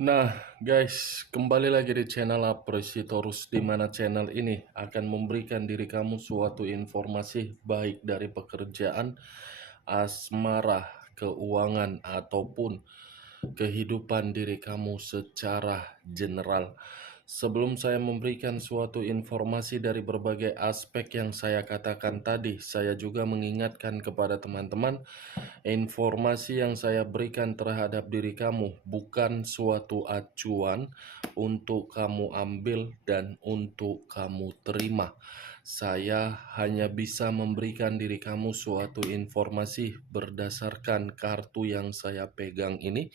Nah, guys, kembali lagi di channel Apresitorus, di mana channel ini akan memberikan diri kamu suatu informasi baik dari pekerjaan, asmara, keuangan, ataupun kehidupan diri kamu secara general. Sebelum saya memberikan suatu informasi dari berbagai aspek yang saya katakan tadi, saya juga mengingatkan kepada teman-teman, informasi yang saya berikan terhadap diri kamu bukan suatu acuan untuk kamu ambil dan untuk kamu terima. Saya hanya bisa memberikan diri kamu suatu informasi berdasarkan kartu yang saya pegang ini.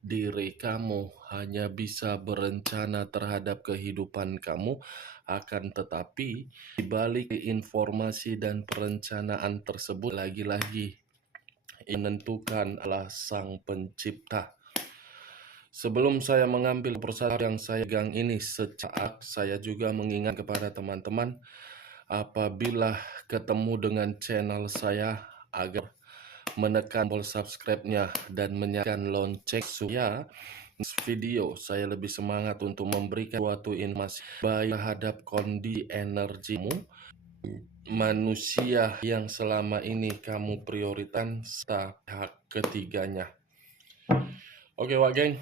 Diri kamu hanya bisa berencana terhadap kehidupan kamu, akan tetapi di balik informasi dan perencanaan tersebut lagi-lagi menentukan adalah Sang Pencipta. Sebelum saya mengambil persatu yang saya pegang ini secara, saya juga mengingat kepada teman-teman, apabila ketemu dengan channel saya, agar menekan tombol subscribe-nya dan menyalakan lonceng supaya video saya lebih semangat untuk memberikan suatu informasi baik terhadap kondisi energimu, manusia yang selama ini kamu prioritaskan, serta pihak ketiganya. Oke Wak Geng,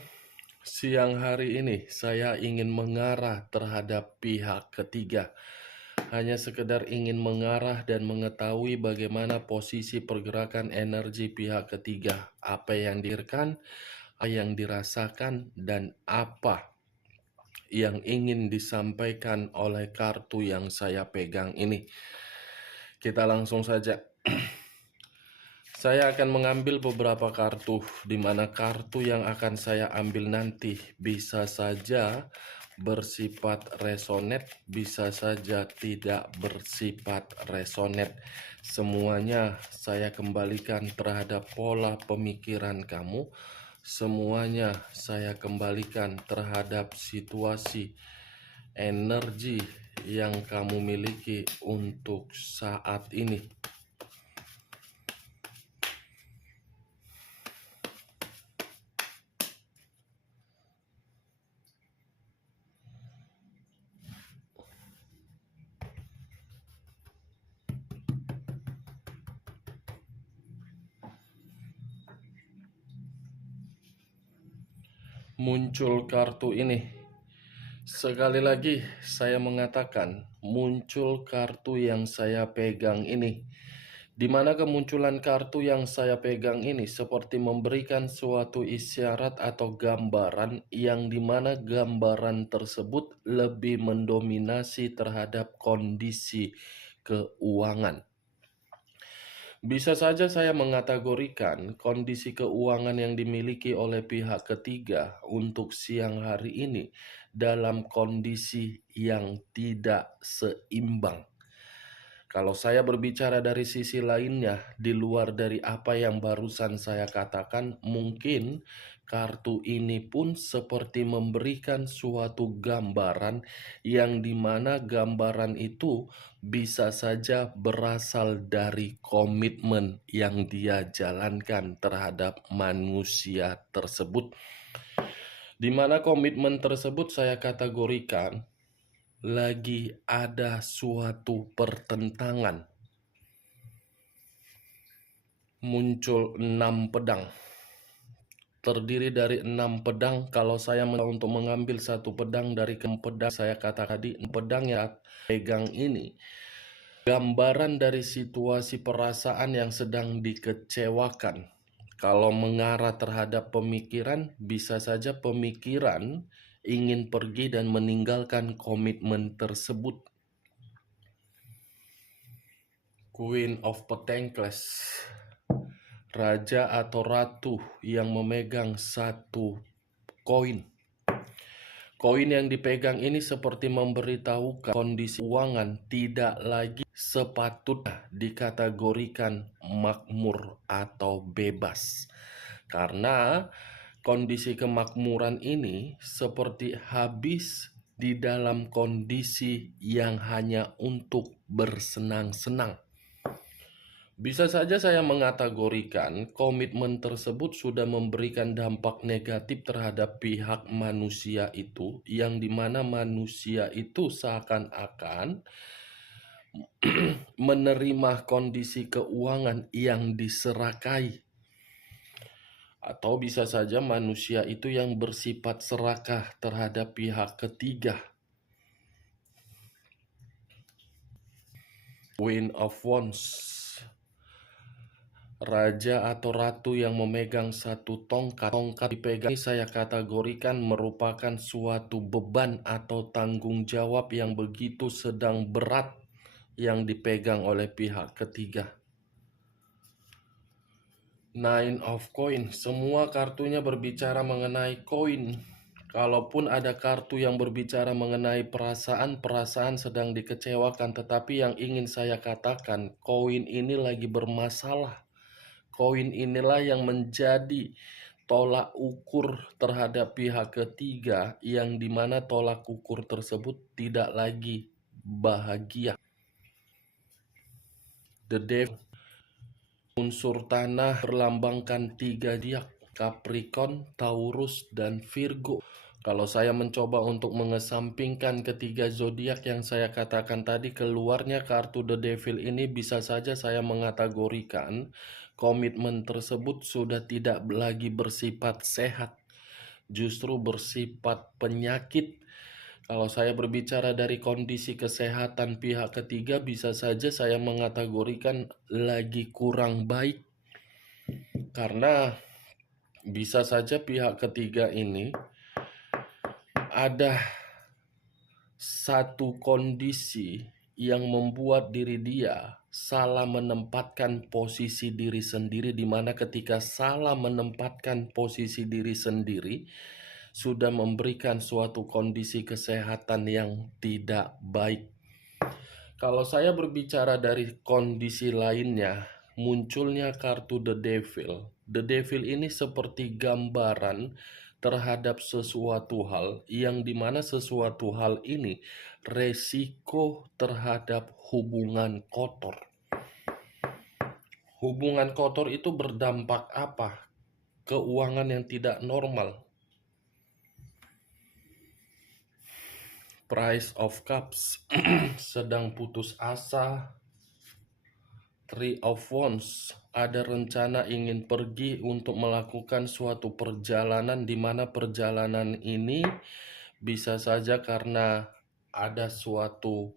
siang hari ini saya ingin mengarah terhadap pihak ketiga. Hanya sekedar ingin mengarah dan mengetahui bagaimana posisi pergerakan energi pihak ketiga, apa yang dirasakan, apa yang dirasakan, dan apa yang ingin disampaikan oleh kartu yang saya pegang ini. Kita langsung saja. Saya akan mengambil beberapa kartu, di mana kartu yang akan saya ambil nanti bisa saja bersifat resonet, bisa saja tidak bersifat resonet. Semuanya saya kembalikan terhadap pola pemikiran kamu. Semuanya saya kembalikan terhadap situasi energi yang kamu miliki untuk saat ini. Muncul kartu ini. Sekali lagi saya mengatakan, muncul kartu yang saya pegang ini. Di mana kemunculan kartu yang saya pegang ini seperti memberikan suatu isyarat atau gambaran, yang dimana gambaran tersebut lebih mendominasi terhadap kondisi keuangan. Bisa saja saya mengategorikan kondisi keuangan yang dimiliki oleh pihak ketiga untuk siang hari ini dalam kondisi yang tidak seimbang. Kalau saya berbicara dari sisi lainnya, di luar dari apa yang barusan saya katakan, mungkin kartu ini pun seperti memberikan suatu gambaran, yang dimana gambaran itu bisa saja berasal dari komitmen yang dia jalankan terhadap manusia tersebut. Di mana komitmen tersebut saya kategorikan lagi ada suatu pertentangan. Muncul 6 pedang. Terdiri dari 6 pedang. Kalau saya untuk mengambil satu pedang dari pedang, saya kata tadi, pedang yang pegang ini gambaran dari situasi perasaan yang sedang dikecewakan. Kalau mengarah terhadap pemikiran, bisa saja pemikiran ingin pergi dan meninggalkan komitmen tersebut. Queen of Pentacles, raja atau ratu yang memegang satu koin. Koin yang dipegang ini seperti memberitahukan kondisi keuangan tidak lagi sepatutnya dikategorikan makmur atau bebas. Karena kondisi kemakmuran ini seperti habis di dalam kondisi yang hanya untuk bersenang-senang. Bisa saja saya mengategorikan komitmen tersebut sudah memberikan dampak negatif terhadap pihak manusia itu, yang dimana manusia itu seakan-akan menerima kondisi keuangan yang diserakai. Atau bisa saja manusia itu yang bersifat serakah terhadap pihak ketiga. Queen of Wands, raja atau ratu yang memegang satu tongkat. Tongkat dipegang ini saya kategorikan merupakan suatu beban atau tanggung jawab yang begitu sedang berat yang dipegang oleh pihak ketiga. Nine of Coin, semua kartunya berbicara mengenai koin. Kalaupun ada kartu yang berbicara mengenai perasaan sedang dikecewakan, tetapi yang ingin saya katakan, koin ini lagi bermasalah. Koin inilah yang menjadi tolak ukur terhadap pihak ketiga, yang dimana tolak ukur tersebut tidak lagi bahagia. The Devil, unsur tanah berlambangkan 3 zodiak, Capricorn, Taurus, dan Virgo. Kalau saya mencoba untuk mengesampingkan ketiga zodiak yang saya katakan tadi, keluarnya kartu The Devil ini bisa saja saya mengategorikan komitmen tersebut sudah tidak lagi bersifat sehat, justru bersifat penyakit. Kalau saya berbicara dari kondisi kesehatan pihak ketiga, bisa saja saya mengategorikan lagi kurang baik. Karena bisa saja pihak ketiga ini ada satu kondisi yang membuat diri dia salah menempatkan posisi diri sendiri, di mana ketika salah menempatkan posisi diri sendiri sudah memberikan suatu kondisi kesehatan yang tidak baik. Kalau saya berbicara dari kondisi lainnya, munculnya kartu The Devil. The Devil ini seperti gambaran terhadap sesuatu hal, yang dimana sesuatu hal ini resiko terhadap hubungan kotor. Hubungan kotor itu berdampak apa? Keuangan yang tidak normal. Price of Cups, sedang putus asa. Three of Wands, ada rencana ingin pergi untuk melakukan suatu perjalanan, di mana perjalanan ini bisa saja karena ada suatu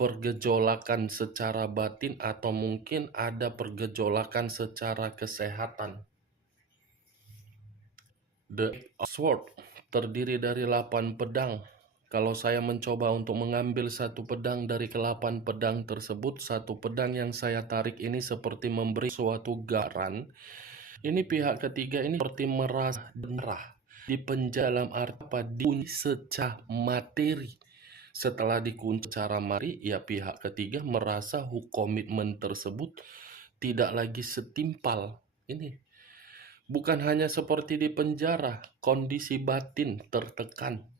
pergejolakan secara batin, atau mungkin ada pergejolakan secara kesehatan. The Sword terdiri dari 8 pedang. Kalau saya mencoba untuk mengambil satu pedang dari ke-8 pedang tersebut, satu pedang yang saya tarik ini seperti memberi suatu garan. Ini pihak ketiga ini seperti merasa darah di penjara, dalam arti apa? Dikunci secara materi. Setelah dikunci secara materi, ya pihak ketiga merasa komitmen tersebut tidak lagi setimpal. Ini bukan hanya seperti di penjara, kondisi batin tertekan.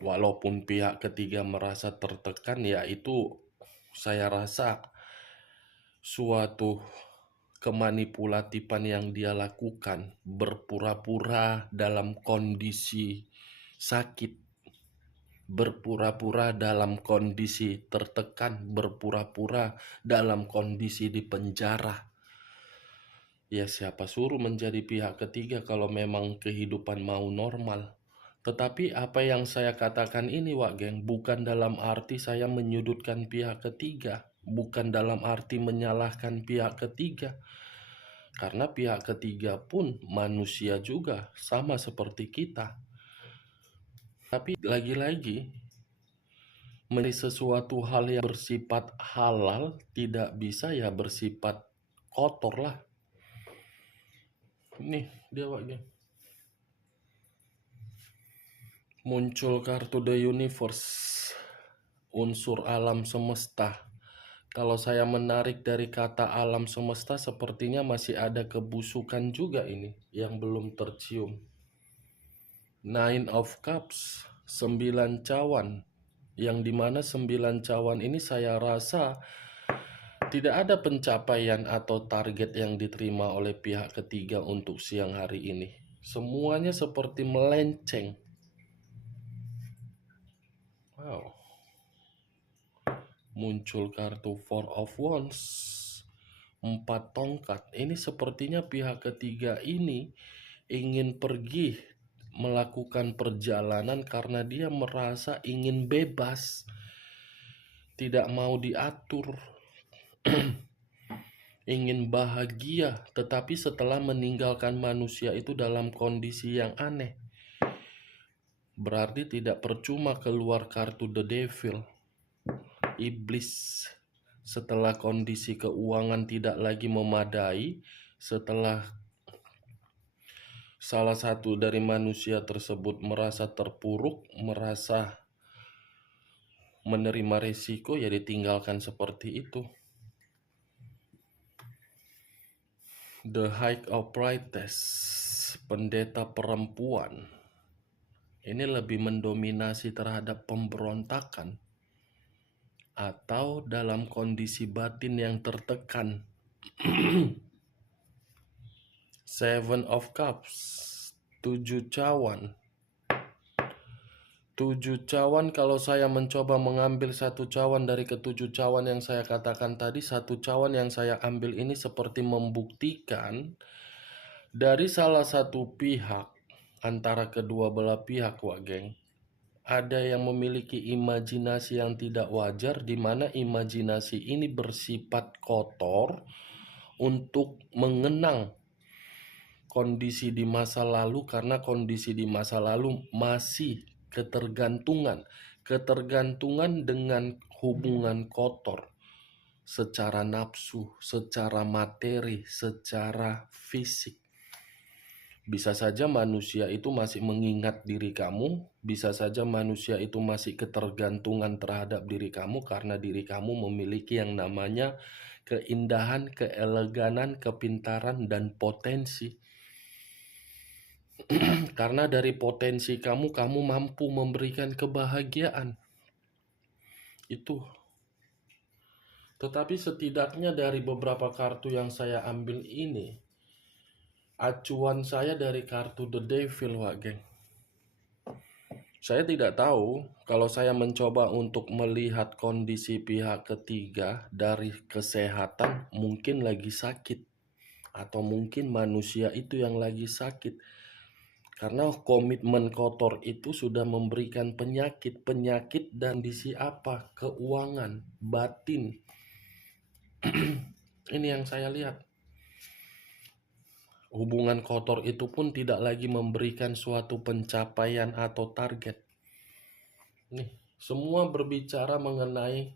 Walaupun pihak ketiga merasa tertekan, ya itu saya rasa suatu kemanipulatifan yang dia lakukan, berpura-pura dalam kondisi sakit, berpura-pura dalam kondisi tertekan, berpura-pura dalam kondisi di penjara. Ya siapa suruh menjadi pihak ketiga kalau memang kehidupan mau normal. Tetapi apa yang saya katakan ini, Wak Geng, bukan dalam arti saya menyudutkan pihak ketiga, bukan dalam arti menyalahkan pihak ketiga. Karena pihak ketiga pun manusia juga, sama seperti kita. Tapi lagi-lagi, menjadi sesuatu hal yang bersifat halal tidak bisa ya bersifat kotor lah. Nih dia, Wak Geng. Muncul kartu The Universe, unsur alam semesta. Kalau saya menarik dari kata alam semesta, sepertinya masih ada kebusukan juga ini yang belum tercium. Nine of Cups, 9 cawan, yang dimana 9 cawan ini saya rasa Tidak ada pencapaian atau target yang diterima oleh pihak ketiga untuk siang hari ini. Semuanya seperti melenceng. Wow. Muncul kartu Four of Wands, 4 tongkat. Ini sepertinya pihak ketiga ini ingin pergi melakukan perjalanan karena dia merasa ingin bebas, tidak mau diatur, ingin bahagia, tetapi setelah meninggalkan manusia itu dalam kondisi yang aneh. Berarti tidak percuma keluar kartu The Devil, iblis. Setelah kondisi keuangan tidak lagi memadai, setelah salah satu dari manusia tersebut merasa terpuruk, merasa menerima resiko, ya ditinggalkan seperti itu. The High of Priestess, pendeta perempuan, ini lebih mendominasi terhadap pemberontakan atau dalam kondisi batin yang tertekan. Seven of Cups, 7 cawan. 7 cawan, kalau saya mencoba mengambil 1 cawan dari ke-7 cawan yang saya katakan tadi, 1 cawan yang saya ambil ini seperti membuktikan dari salah satu pihak, antara kedua belah pihak, Wak Geng, ada yang memiliki imajinasi yang tidak wajar, di mana imajinasi ini bersifat kotor untuk mengenang kondisi di masa lalu, karena kondisi di masa lalu masih ketergantungan dengan hubungan kotor secara nafsu, secara materi, secara fisik. Bisa saja manusia itu masih mengingat diri kamu, bisa saja manusia itu masih ketergantungan terhadap diri kamu karena diri kamu memiliki yang namanya keindahan, keeleganan, kepintaran, dan potensi. Karena dari potensi kamu mampu memberikan kebahagiaan. Itu. Tetapi setidaknya dari beberapa kartu yang saya ambil ini, acuan saya dari kartu The Devil, Wak Geng. Saya tidak tahu kalau saya mencoba untuk melihat kondisi pihak ketiga dari kesehatan, mungkin lagi sakit. Atau mungkin manusia itu yang lagi sakit. Karena komitmen kotor itu sudah memberikan penyakit dan kondisi apa? Keuangan, batin. Ini yang saya lihat. Hubungan kotor itu pun tidak lagi memberikan suatu pencapaian atau target. Nih, semua berbicara mengenai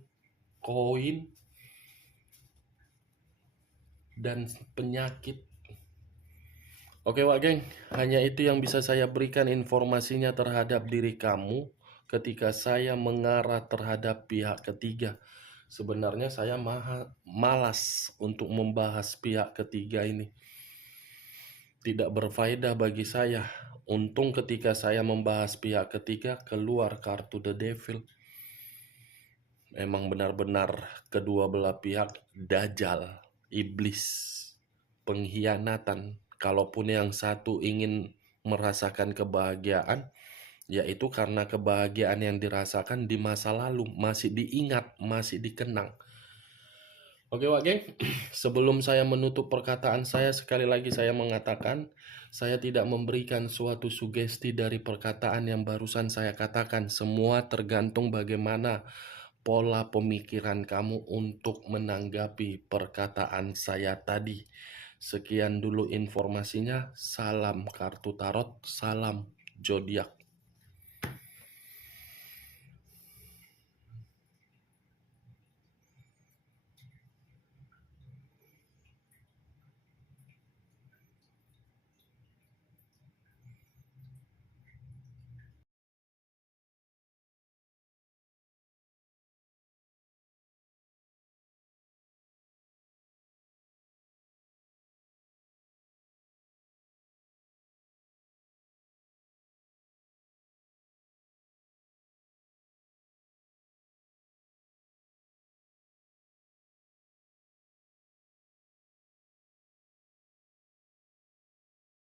koin dan penyakit. Oke, Wak Geng, hanya itu yang bisa saya berikan informasinya terhadap diri kamu ketika saya mengarah terhadap pihak ketiga. Sebenarnya saya malas untuk membahas pihak ketiga ini. Tidak berfaedah bagi saya. Untung ketika saya membahas pihak ketiga, keluar kartu The Devil. Memang benar-benar kedua belah pihak dajjal, iblis, pengkhianatan. Kalaupun yang satu ingin merasakan kebahagiaan, yaitu karena kebahagiaan yang dirasakan di masa lalu masih diingat, masih dikenang. Oke, Wak Geng, sebelum saya menutup perkataan saya, sekali lagi saya mengatakan, saya tidak memberikan suatu sugesti dari perkataan yang barusan saya katakan. Semua tergantung bagaimana pola pemikiran kamu untuk menanggapi perkataan saya tadi. Sekian dulu informasinya. Salam kartu tarot, salam zodiak.